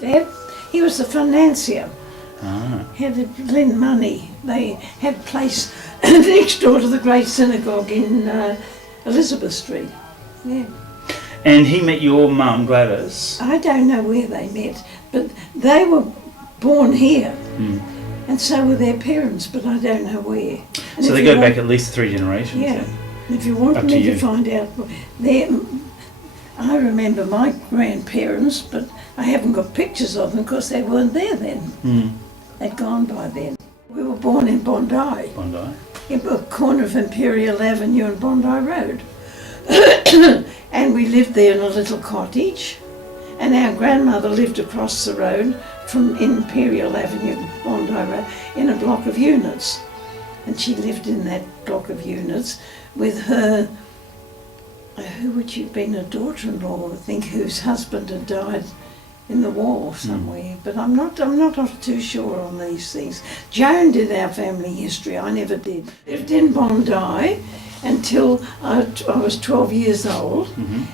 Dad, he was the financier. Ah. Had to lend money. They had a place next door to the Great Synagogue in Elizabeth Street. Yeah. And he met your mum, Gladys. I don't know where they met, but they were born here. And so were their parents, but I don't know where. And So they go back at least 3 generations. Yeah. Then. If you want me to find out, I remember my grandparents, but I haven't got pictures of them because they weren't there then. They'd gone by then. We were born in Bondi. Bondi. In the corner of Imperial Avenue and Bondi Road. And we lived there in a little cottage. And our grandmother lived across the road from Imperial Avenue, Bondi Road, in a block of units. And she lived in that block of units with her, who would she have been, a daughter-in-law, I think, whose husband had died in the war somewhere. But I'm not too sure on these things. Joan did our family history, I never did. Lived in Bondi until I was 12 years old,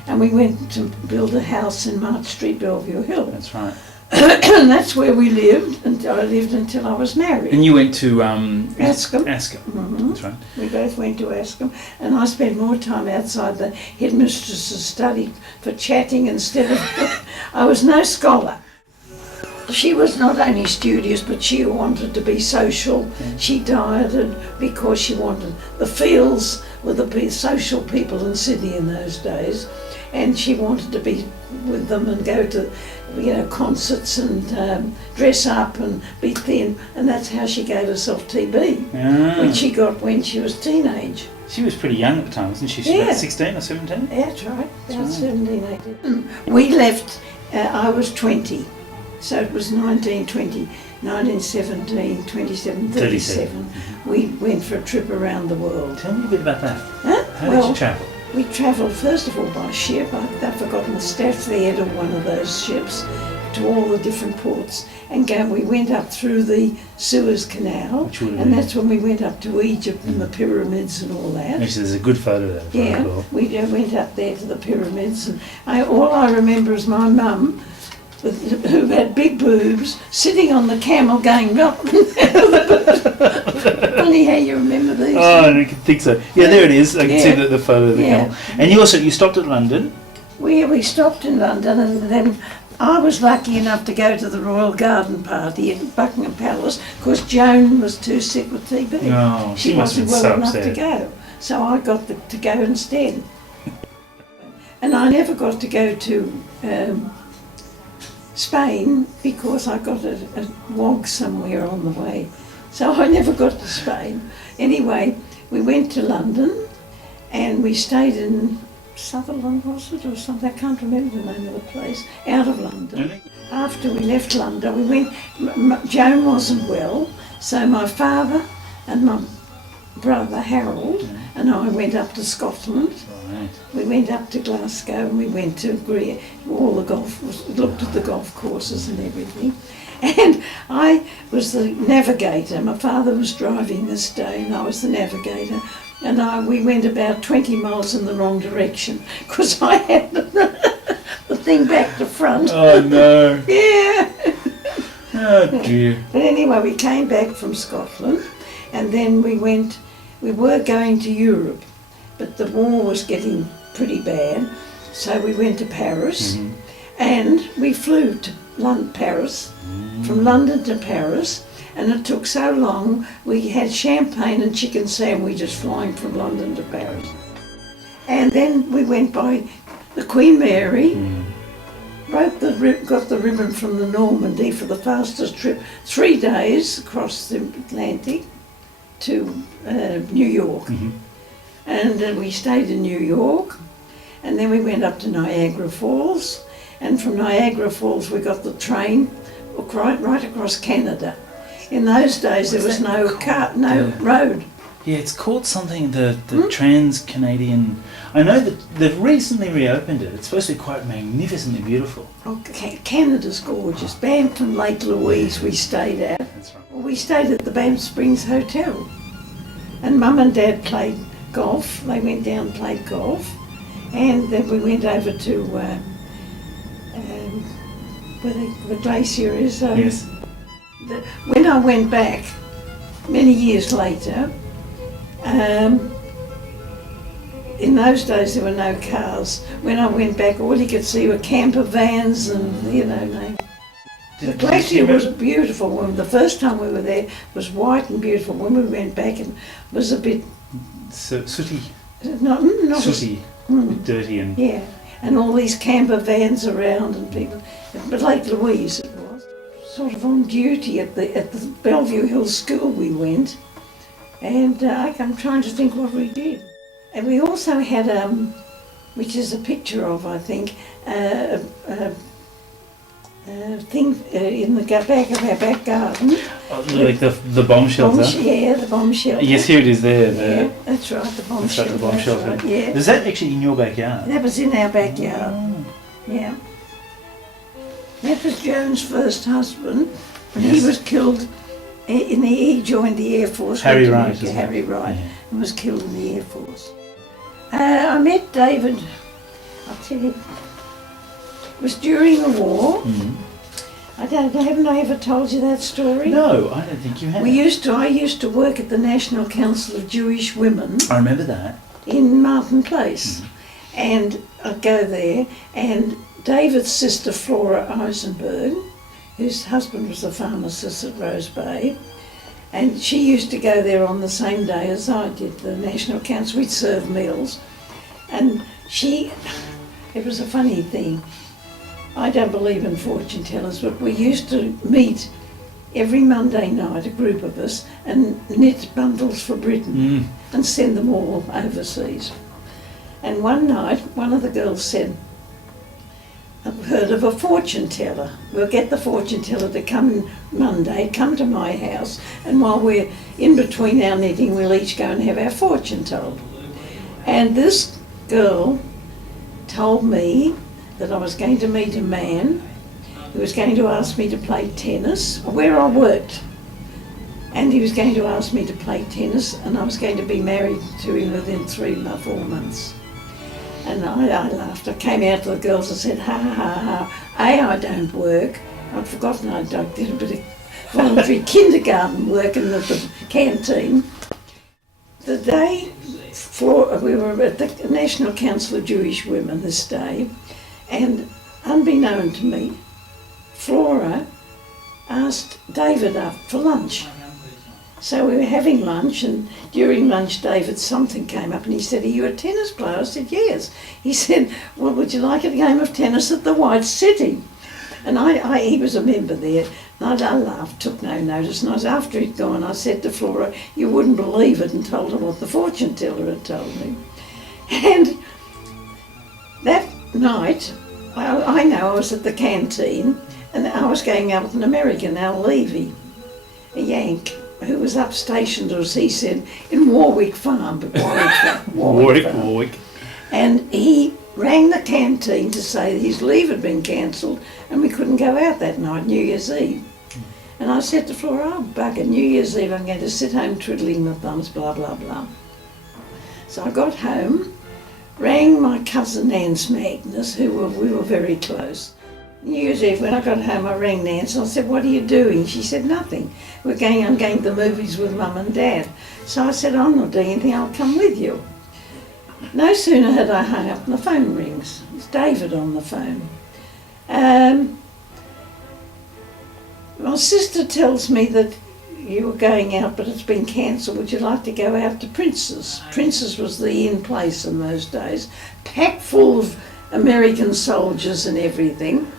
and we went to build a house in March Street, Bellevue Hill. That's right. And that's where we lived, and I lived until I was married. And you went to Ascombe. Ascombe. That's right. We both went to Ascombe, and I spent more time outside the headmistress's study for chatting instead of... I was no scholar. She was not only studious, but she wanted to be social. She dieted because she wanted... The fields were the social people in Sydney in those days, and she wanted to be with them and go to, concerts and dress up and be thin, and that's how she gave herself TB when she was teenage. She was pretty young at the time, wasn't she? She was about 16 or 17? Yeah, that's right, about 17, 18. We left, I was 20, so it was 1920, 1917, 27, 37. We went for a trip around the world. Tell me a bit about that. Huh? How did you travel? We travelled first of all by ship. I've forgotten the staff head of one of those ships to all the different ports, and we went up through the Suez Canal, and that's when we went up to Egypt and the pyramids and all that. Actually, there's a good photo there. Yeah, we went up there to the pyramids, and all I remember is my mum, who had big boobs, sitting on the camel going up. Funny how you remember these. Oh, I can think so. Yeah, there it is. I can see the photo of the camel. And you stopped at London? We stopped in London, and then I was lucky enough to go to the Royal Garden Party at Buckingham Palace because Joan was too sick with TB. Oh, she wasn't well enough to go. So I got to go instead. And I never got to go to Spain because I got a wog somewhere on the way. So I never got to Spain. Anyway, we went to London and we stayed in Sutherland, was it, or something? I can't remember the name of the place, out of London. After we left London, we went, Joan wasn't well, so my father and my brother Harold and I went up to Scotland. Right. We went up to Glasgow and we went to all the looked at the golf courses and everything. And I was the navigator. My father was driving this day and I was the navigator. And we went about 20 miles in the wrong direction because I had the thing back to front. Oh no. Yeah. Oh dear. But anyway, we came back from Scotland and then we were going to Europe, but the war was getting pretty bad. So we went to Paris and we flew to Paris, from London to Paris. And it took so long, we had champagne and chicken sandwiches flying from London to Paris. And then we went by the Queen Mary, got the ribbon from the Normandy for the fastest trip, 3 days across the Atlantic to New York. And we stayed in New York, and then we went up to Niagara Falls, and from Niagara Falls we got the train right across Canada. In those days there was no road. Yeah, it's called something, the Trans-Canadian... I know that they've recently reopened it. It's supposed to be quite magnificently beautiful. Okay, Canada's gorgeous. Banff and Lake Louise we stayed at. That's right. Well, we stayed at the Banff Springs Hotel. And Mum and Dad played golf. They went down and played golf. And then we went over to where the glacier is. Yes. When I went back, many years later, in those days there were no cars. When I went back, all you could see were camper vans and, the glacier was beautiful. The first time we were there, it was white and beautiful. When we went back, it was a bit... sooty. Not sooty. A bit dirty and... Yeah, and all these camper vans around and people... But Lake Louise it was. Sort of on duty at the Bellevue Hills School we went. And I'm trying to think what we did. And we also had, which is a picture of, I think, thing in the back of our back garden. Like the bomb shelter? Yeah, the bomb shelter. Yes, here it is there. Yeah, that's right, the bomb that's shelter. Right, the bomb shelter. Right, yeah. Is that actually in your backyard? That was in our backyard, Oh. yeah. That was Joan's first husband, and Yes. he was killed, he joined the Air Force. Harry Wright, isn't it? Harry Wright, Yeah. and was killed in the Air Force. I met David, I'll tell you, it was during the war. Mm. Haven't I ever told you that story? No, I don't think you have. I used to work at the National Council of Jewish Women I remember that. in Martin Place. Mm. And I'd go there, and David's sister Flora Eisenberg, whose husband was a pharmacist at Rose Bay, and she used to go there on the same day as I did, the National Council. We'd serve meals. And it was a funny thing. I don't believe in fortune tellers, but we used to meet every Monday night, a group of us, and knit bundles for Britain and send them all overseas. And one night, one of the girls said, I've heard of a fortune teller. We'll get the fortune teller to come Monday, come to my house, and while we're in between our knitting, we'll each go and have our fortune told. And this girl told me that I was going to meet a man who was going to ask me to play tennis, where I worked. And he was going to ask me to play tennis, and I was going to be married to him within 3 or 4 months. And I laughed. I came out to the girls and said, ha, ha, ha. I don't work. I'd forgotten I did a bit of voluntary kindergarten work in the canteen. The day we were at the National Council of Jewish Women this day, and unbeknown to me, Flora asked David up for lunch. So we were having lunch, and during lunch, something came up and he said, are you a tennis player? I said, yes. He said, well, would you like a game of tennis at the White City? And he was a member there, and I laughed, took no notice, and after he'd gone, I said to Flora, you wouldn't believe it, and told her what the fortune teller had told me. And that night, I know I was at the canteen, and I was going out with an American, Al Levy, a Yank, who was up stationed, as he said, in Warwick Farm, but Warwick Farm. Warwick. And he rang the canteen to say that his leave had been cancelled and we couldn't go out that night, New Year's Eve. And I said to Flora, oh bugger, New Year's Eve I'm going to sit home twiddling my thumbs, blah, blah, blah. So I got home, rang my cousin Nance Magnus, we were very close. New Year's Eve, when I got home, I rang Nance and I said, what are you doing? She said, nothing. I'm going to the movies with Mum and Dad. So I said, I'm not doing anything, I'll come with you. No sooner had I hung up and the phone rings. It's David on the phone. My sister tells me that you were going out, but it's been cancelled. Would you like to go out to Prince's? Prince's was the in place in those days, packed full of American soldiers and everything.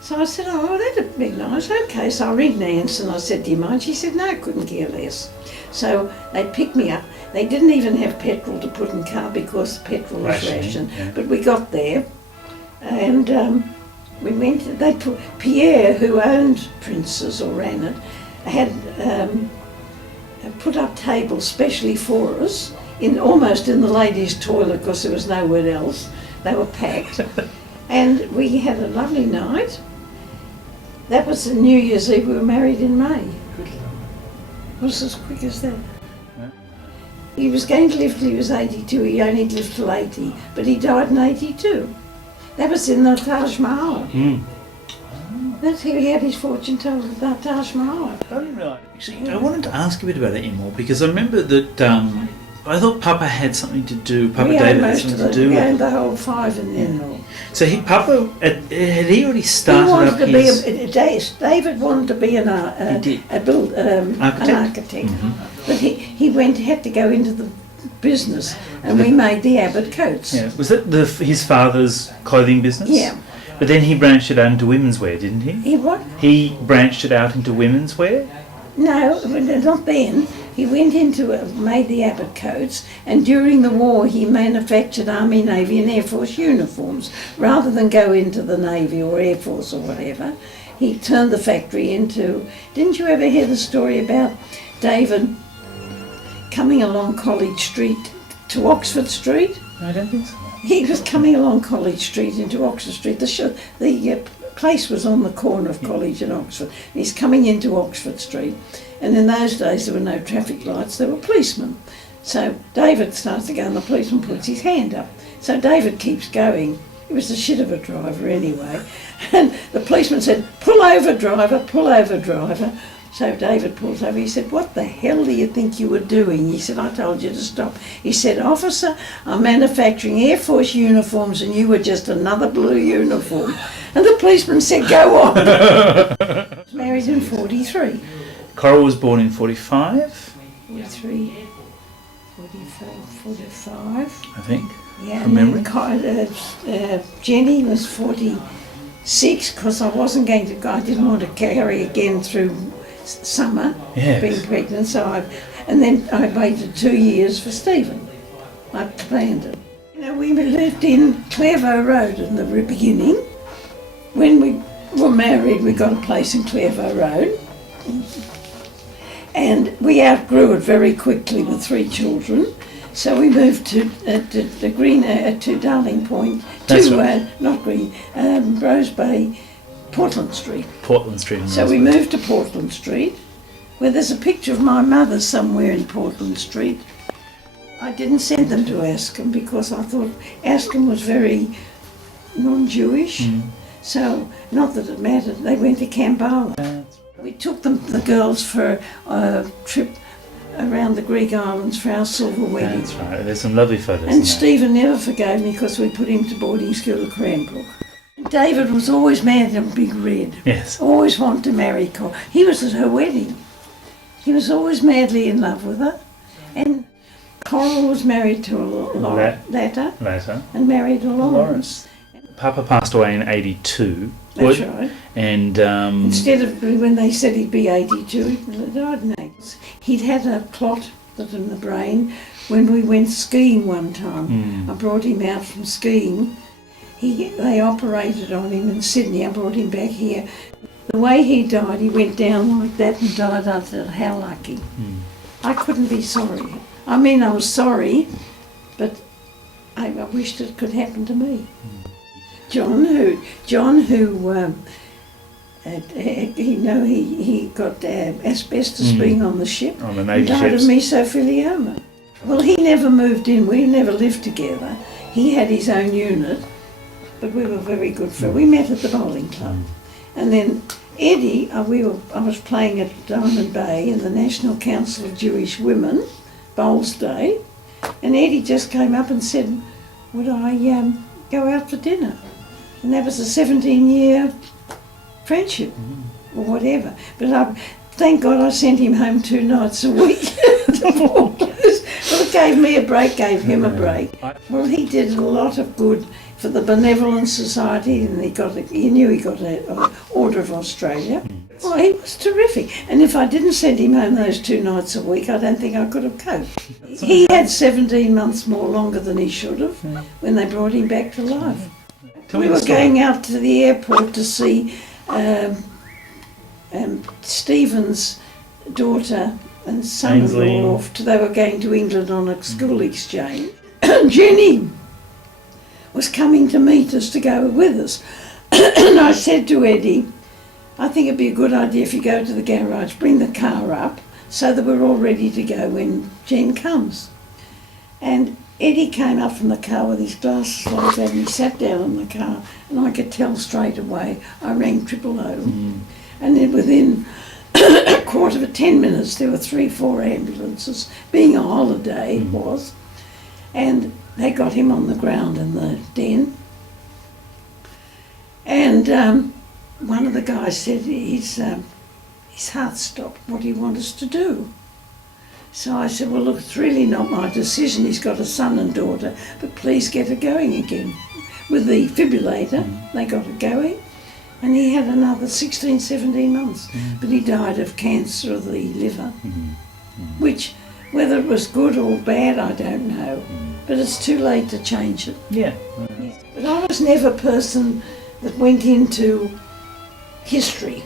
So I said, oh, that'd be nice. Okay, so I rang Nance and I said, do you mind? She said, no, couldn't care less. So they picked me up. They didn't even have petrol to put in the car because the petrol was rationed. Yeah. But we got there and we went, Pierre, who owned Prince's or ran it, had put up tables specially for us, almost in the ladies' toilet because there was nowhere else. They were packed. And we had a lovely night. That was the New Year's Eve. We were married in May. Good. It was as quick as that. Yeah. He was going to live till he was 82. He only lived till 80, but he died in 82. That was in the Taj Mahal. Mm. That's how he had his fortune told about Taj Mahal. I didn't realise. Actually, I wanted to ask a bit about it more because I remember that I thought Papa had something to do. Papa David had something to do we with owned it. the whole 5 in there. So Papa had he already He started wanted up to his... David wanted to be an architect, but he had to go into the business, and we made the Abbott coats. Yeah, was that his father's clothing business? Yeah. But then he branched it out into women's wear, didn't he? He what? He branched it out into women's wear? No, not then. He went into made the Abbott coats, and during the war he manufactured Army, Navy and Air Force uniforms. Rather than go into the Navy or Air Force or whatever, he turned the factory into... Didn't you ever hear the story about David coming along College Street to Oxford Street? I don't think so. He was coming along College Street into Oxford Street. The place was on the corner of College and Oxford. He's coming into Oxford Street, and in those days there were no traffic lights, there were policemen. So David starts to go and the policeman puts his hand up. So David keeps going. He was a shit of a driver anyway. And the policeman said, "Pull over, driver, pull over, driver." So David pulls over. He said, "What the hell do you think you were doing?" He said, "I told you to stop." He said, "Officer, I'm manufacturing Air Force uniforms and you were just another blue uniform." And the policeman said, "Go on." He was married in 43. Coral was born in 45, 43, 44, 45. I think, Yeah, from memory. Jenny was 46 because I didn't want to carry again through summer, Yes. being pregnant, and then I waited 2 years for Stephen. I planned it. We lived in Clairvaux Road in the beginning. When we were married, we got a place in Clairvaux Road, and we outgrew it very quickly with 3 children. So we moved to Darling Point, Rose Bay, Portland Street. Portland Street. So we moved to Portland Street, where there's a picture of my mother somewhere in Portland Street. I didn't send them to Askham because I thought Askham was very non-Jewish. So, not that it mattered, they went to Kampala. We took the girls for a trip around the Greek islands for our silver wedding. That's right, there's some lovely photos in And there. Stephen never forgave me because we put him to boarding school at Cranbrook. David was always mad at Big Red. Yes. Always wanted to marry Coral. He was at her wedding. He was always madly in love with her. And Coral was married to a latter and married a Lawrence. Papa passed away in 82. That's right. And instead of when they said he'd be 82, he died in 80s. He'd had a clot in the brain when we went skiing one time. I brought him out from skiing. They operated on him in Sydney. I brought him back here. The way he died, he went down like that and died. I thought, how lucky. I couldn't be sorry. I mean, I was sorry, but I wished it could happen to me. John, who he got asbestos being on the ship. On the Navy died ships. of mesothelioma. Well, he never moved in. We never lived together. He had his own unit, but we were very good friends. We met at the bowling club, and then Eddie, I was playing at Diamond Bay in the National Council of Jewish Women, Bowls Day, and Eddie just came up and said, "Would I go out for dinner?" And that was a 17-year friendship, or whatever. But thank God I sent him home 2 nights a week. Well, it gave me a break, gave him a break. Well, he did a lot of good for the Benevolent Society, and he knew he got an Order of Australia. Well, he was terrific. And if I didn't send him home those 2 nights a week, I don't think I could have coped. He had 17 months more longer than he should have when they brought him back to life. We were going out to the airport to see Stephen's daughter and son-in-law off. They were going to England on a school exchange. Jenny was coming to meet us to go with us. And I said to Eddie, "I think it'd be a good idea if you go to the garage, bring the car up so that we're all ready to go when Jen comes." And Eddie came up from the car with his glasses like that and he sat down in the car and I could tell straight away. I rang 000 and then within a quarter of 10 minutes there were 3-4 ambulances, being a holiday it was, and they got him on the ground in the den. And one of the guys said, his heart stopped, what do you want us to do? So I said, well look, it's really not my decision, he's got a son and daughter, but please get her going again. With the defibrillator, they got her going, and he had another 16, 17 months, but he died of cancer of the liver, which, whether it was good or bad, I don't know, but it's too late to change it. Yeah. But I was never a person that went into history.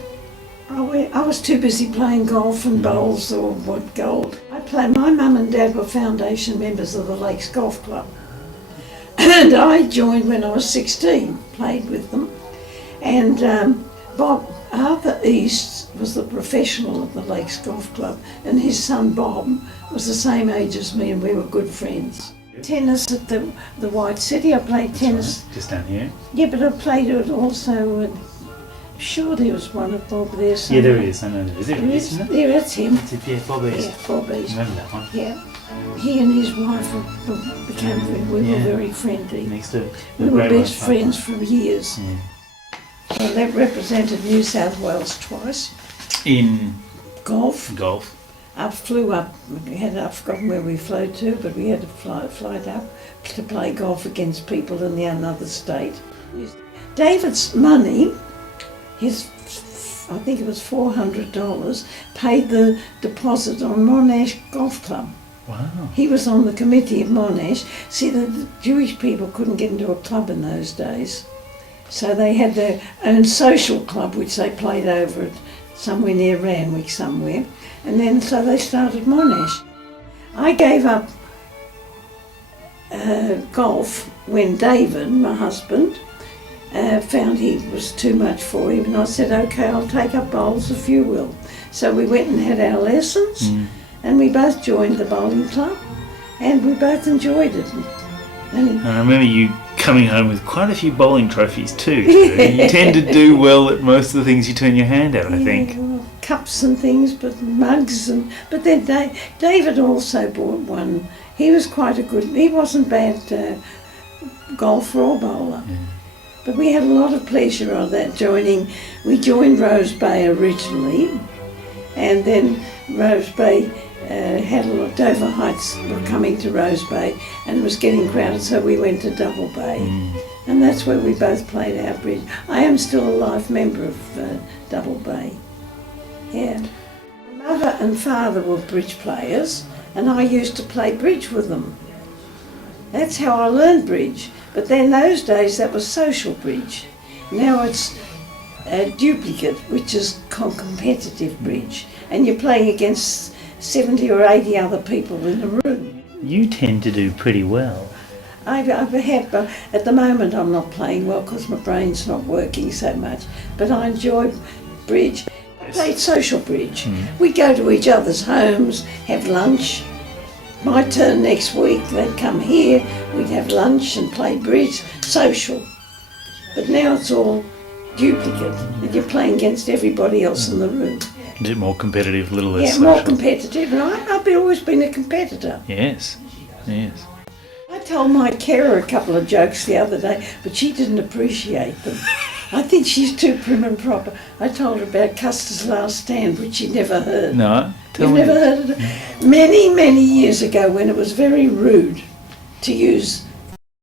I was too busy playing golf and bowls or what gold. My mum and dad were foundation members of the Lakes Golf Club. And I joined when I was 16, played with them. And Arthur East was the professional of the Lakes Golf Club, and his son Bob was the same age as me, and we were good friends. Tennis at the White City, I played tennis. Right. Just down here? Yeah, but I played it also at, sure there was one at Bob there somewhere. Yeah, there is, I know there is. There is, isn't it? There, that's him. Yeah, Bob East. Yeah, Bob East. Remember that one? Yeah. He and his wife became we were very friendly. Next to We were best friends for years. Well, that represented New South Wales twice. In Golf. golf. Flew up. I've forgotten where we flew to, but we had to flight up to play golf against people in another state. David's money, I think it was $400, paid the deposit on Monash Golf Club. Wow. He was on the committee of Monash. See, the Jewish people couldn't get into a club in those days. So they had their own social club, which they played over at somewhere near Randwick somewhere. And then so they started Monash. I gave up golf when David, my husband, found he was too much for him. And I said, okay, I'll take up bowls if you will. So we went and had our lessons. And we both joined the bowling club, and we both enjoyed it. And I remember you coming home with quite a few bowling trophies too. You tend to do well at most of the things you turn your hand at, I think. Well, cups and things, but mugs but then David also bought one. He was he wasn't bad golfer or bowler. But we had a lot of pleasure of that we joined Rose Bay originally, and then Rose Bay had a lot. Dover Heights were coming to Rose Bay and it was getting crowded, so we went to Double Bay. And that's where we both played our bridge. I am still a life member of Double Bay. Yeah. Mother and father were bridge players and I used to play bridge with them. That's how I learned bridge. But then those days that was social bridge. Now it's a duplicate, which is competitive bridge. And you're playing against 70 or 80 other people in a room. You tend to do pretty well. I have, but at the moment I'm not playing well because my brain's not working so much. But I enjoy bridge. I played social bridge. We go to each other's homes, have lunch. My turn next week, they'd come here, we'd have lunch and play bridge, social. But now it's all duplicate, and you're playing against everybody else in the room. Is it more competitive, a little less social? Yeah, more competitive, and I've always been a competitor. Yes, yes. I told my carer a couple of jokes the other day, but she didn't appreciate them. I think she's too prim and proper. I told her about Custer's Last Stand, which she never heard. No, tell You've me. never heard of it? Many, many years ago, when it was very rude to use